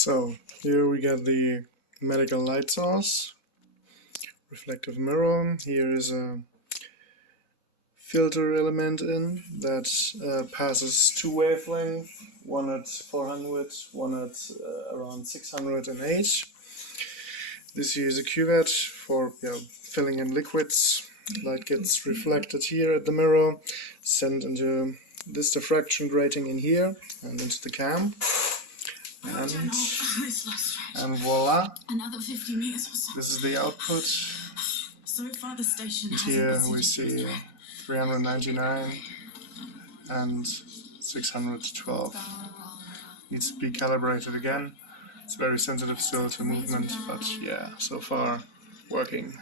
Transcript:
So here we got the medical light source, reflective mirror. Here is a filter element in that passes two wavelengths, one at 400, one at around 608. This here is a cuvette for filling in liquids. Light gets reflected here at the mirror, sent into this diffraction grating in here and into the cam. And voila, another 50 meters or so. This is the output. So far the station and here we see 399 and 612. Needs to be calibrated again. It's very sensitive still to movement, but yeah, so far working.